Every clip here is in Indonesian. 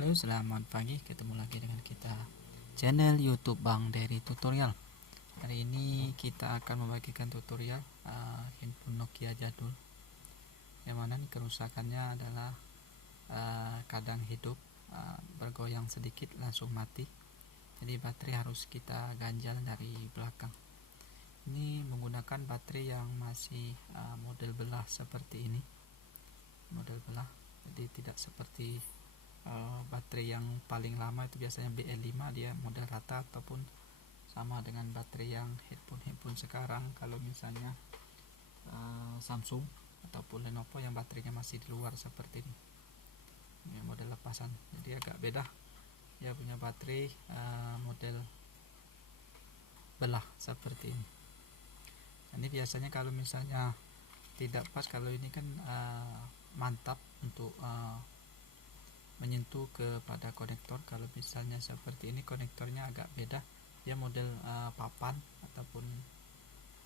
Halo, selamat pagi. Ketemu lagi dengan kita channel YouTube Bang Dery Tutorial. Hari ini kita akan membagikan tutorial handphone Nokia jadul, yang mana nih kerusakannya adalah kadang hidup, bergoyang sedikit langsung mati. Jadi baterai harus kita ganjal dari belakang. Ini menggunakan baterai yang masih model belah seperti ini, model belah. Jadi tidak seperti baterai yang paling lama itu biasanya BL5, dia model rata, ataupun sama dengan baterai yang handphone sekarang. Kalau misalnya Samsung ataupun Lenovo yang baterainya masih di luar seperti ini model lepasan. Jadi agak beda dia punya baterai model belah seperti ini. Ini biasanya kalau misalnya tidak pas, kalau ini kan mantap untuk menyentuh kepada konektor. Kalau misalnya seperti ini konektornya agak beda, dia model papan ataupun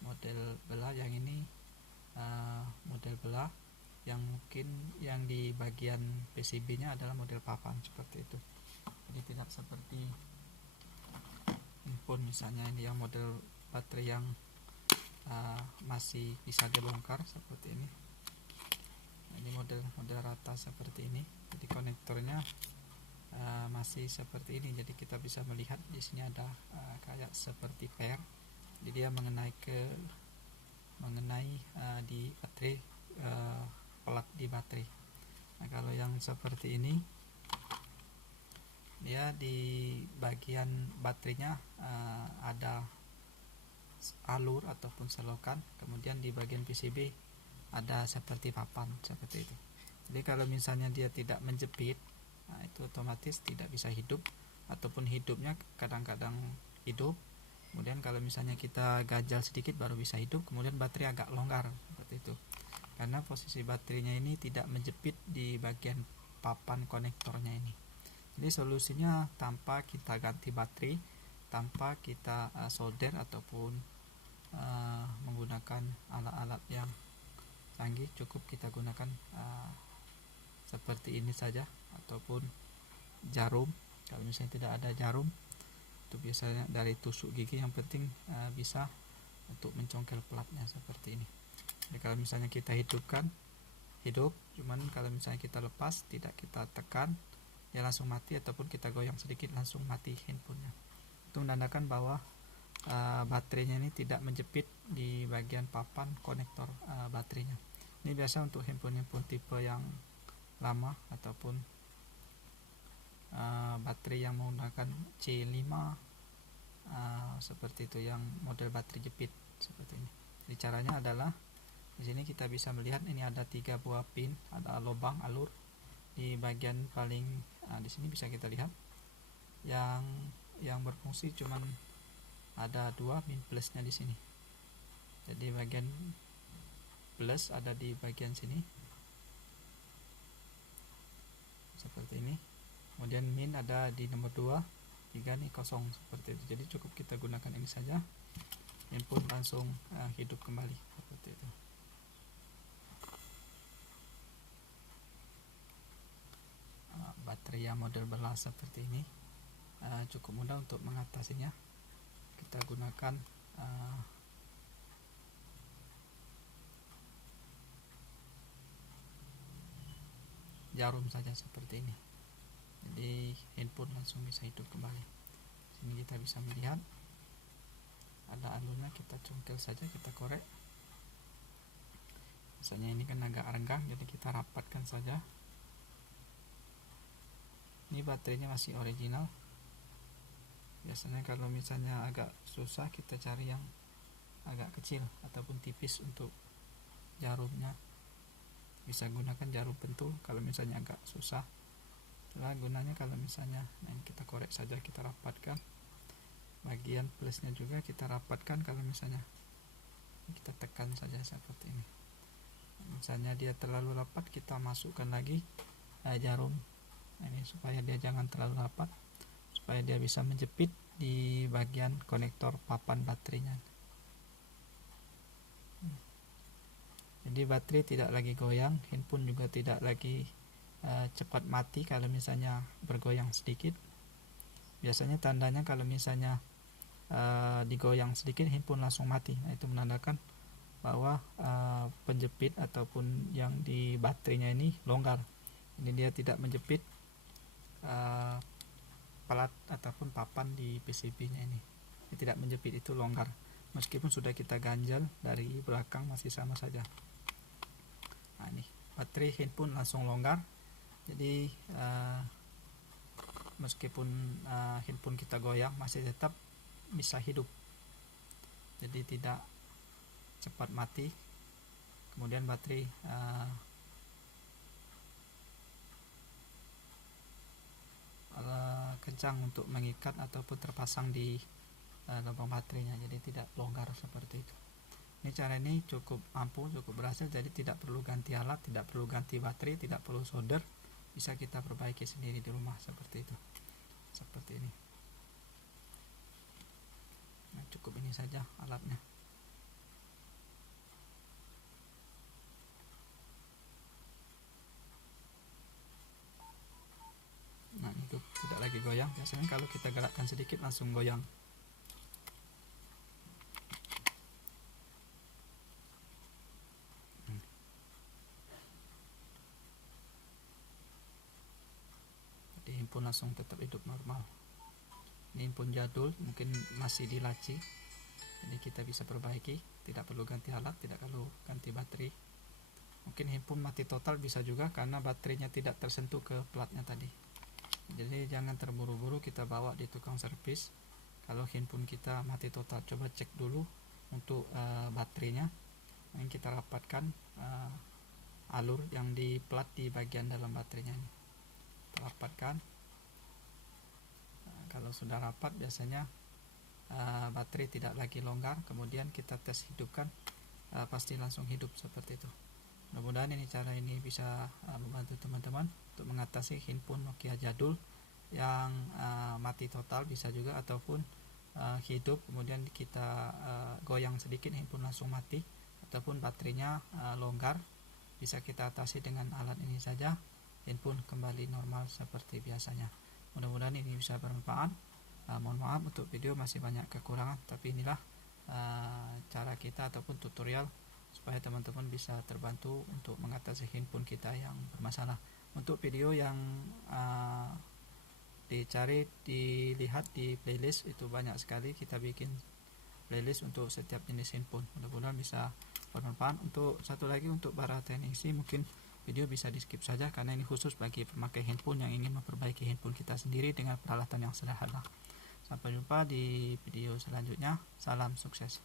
model belah. Yang ini model belah yang mungkin yang di bagian PCB nya adalah model papan seperti itu. Jadi tidak seperti handphone misalnya ini yang model baterai yang masih bisa dibongkar seperti ini. Ini model rata seperti ini. Jadi konektornya masih seperti ini. Jadi kita bisa melihat di sini ada kayak seperti pair. Jadi dia mengenai di baterai, plat di baterai. Nah, kalau yang seperti ini, dia di bagian baterainya ada alur ataupun selokan, kemudian di bagian PCB ada seperti papan seperti itu. Jadi kalau misalnya dia tidak menjepit, nah itu otomatis tidak bisa hidup, ataupun hidupnya kadang-kadang hidup. Kemudian kalau misalnya kita ganjal sedikit baru bisa hidup, kemudian baterai agak longgar seperti itu. Karena posisi baterainya ini tidak menjepit di bagian papan konektornya ini. Jadi solusinya tanpa kita ganti baterai, tanpa kita solder ataupun menggunakan alat-alat yang canggih, cukup kita gunakan seperti ini saja, ataupun jarum. Kalau misalnya tidak ada jarum, itu biasanya dari tusuk gigi, yang penting bisa untuk mencongkel platnya seperti ini. Jadi kalau misalnya kita hidupkan, hidup, cuman kalau misalnya kita lepas, tidak kita tekan, dia langsung mati, ataupun kita goyang sedikit langsung mati handphonenya. Itu menandakan bahwa baterainya ini tidak menjepit di bagian papan konektor baterainya. Ini biasa untuk handphone tipe yang lama, ataupun baterai yang menggunakan C5 seperti itu, yang model baterai jepit seperti ini. Jadi caranya adalah di sini kita bisa melihat ini ada 3 buah pin, ada lubang alur di bagian paling di sini bisa kita lihat yang berfungsi cuman ada 2 min plusnya di sini. Jadi bagian plus ada di bagian sini seperti ini. Kemudian min ada di nomor 2, 3 nih kosong seperti itu. Jadi cukup kita gunakan ini saja, handphone langsung hidup kembali seperti itu. Baterai yang model belah seperti ini cukup mudah untuk mengatasinya. Kita gunakan jarum saja seperti ini. Jadi handphone langsung bisa hidup kembali. Sini kita bisa melihat ada alurnya, kita congkel saja, kita korek. Misalnya ini kan agak renggang, jadi kita rapatkan saja. Ini baterainya masih original. Biasanya kalau misalnya agak susah, kita cari yang agak kecil ataupun tipis untuk jarumnya. Bisa gunakan jarum pentul kalau misalnya agak susah. Itulah gunanya kalau misalnya kita korek saja, kita rapatkan. Bagian plusnya juga kita rapatkan. Kalau misalnya kita tekan saja seperti ini. Misalnya dia terlalu rapat, kita masukkan lagi jarum ini supaya dia jangan terlalu rapat, supaya dia bisa menjepit di bagian konektor papan baterainya. Jadi baterai tidak lagi goyang, handphone juga tidak lagi cepat mati kalau misalnya bergoyang sedikit. Biasanya tandanya kalau misalnya digoyang sedikit handphone langsung mati. Nah, itu menandakan bahwa penjepit ataupun yang di baterainya ini longgar. Ini dia tidak menjepit pelat ataupun papan di PCB-nya ini. Dia tidak menjepit, itu longgar. Meskipun sudah kita ganjal dari belakang masih sama saja. Nah, ini baterai handphone langsung longgar. Jadi meskipun handphone kita goyang masih tetap bisa hidup. Jadi tidak cepat mati. Kemudian baterai kencang untuk mengikat ataupun terpasang di lubang baterainya, jadi tidak longgar seperti itu. Ini cara ini cukup ampuh, cukup berhasil, jadi tidak perlu ganti alat, tidak perlu ganti baterai, tidak perlu solder, bisa kita perbaiki sendiri di rumah seperti itu. Seperti ini. Nah, cukup ini saja alatnya. Nah, itu tidak lagi goyang. Biasanya kalau kita gerakkan sedikit langsung goyang. Jadi handphone langsung tetap hidup normal. Ini handphone jadul, mungkin masih di laci, jadi kita bisa perbaiki, tidak perlu ganti alat, tidak perlu ganti baterai. Mungkin handphone mati total bisa juga karena baterainya tidak tersentuh ke platnya tadi. Jadi jangan terburu-buru kita bawa di tukang servis kalau handphone kita mati total. Coba cek dulu untuk baterainya. Ini kita rapatkan alur yang di plat di bagian dalam baterainya ini. Kita rapatkan. Kalau sudah rapat biasanya baterai tidak lagi longgar. Kemudian kita tes hidupkan, pasti langsung hidup seperti itu. Mudah-mudahan ini cara ini bisa membantu teman-teman untuk mengatasi handphone Nokia jadul yang mati total, bisa juga, ataupun hidup kemudian kita goyang sedikit handphone langsung mati, ataupun baterainya longgar. Bisa kita atasi dengan alat ini saja, handphone kembali normal seperti biasanya. Mudah-mudahan ini bisa bermanfaat. Mohon maaf untuk video masih banyak kekurangan, tapi inilah cara kita ataupun tutorial supaya teman-teman bisa terbantu untuk mengatasi handphone kita yang bermasalah. Untuk video yang dilihat di playlist itu banyak sekali, kita bikin playlist untuk setiap jenis handphone. Mudah-mudahan bisa bermanfaat. Untuk satu lagi, untuk para teknisi, mungkin video bisa di skip saja karena ini khusus bagi pemakai handphone yang ingin memperbaiki handphone kita sendiri dengan peralatan yang sederhana. Sampai jumpa di video selanjutnya. Salam sukses.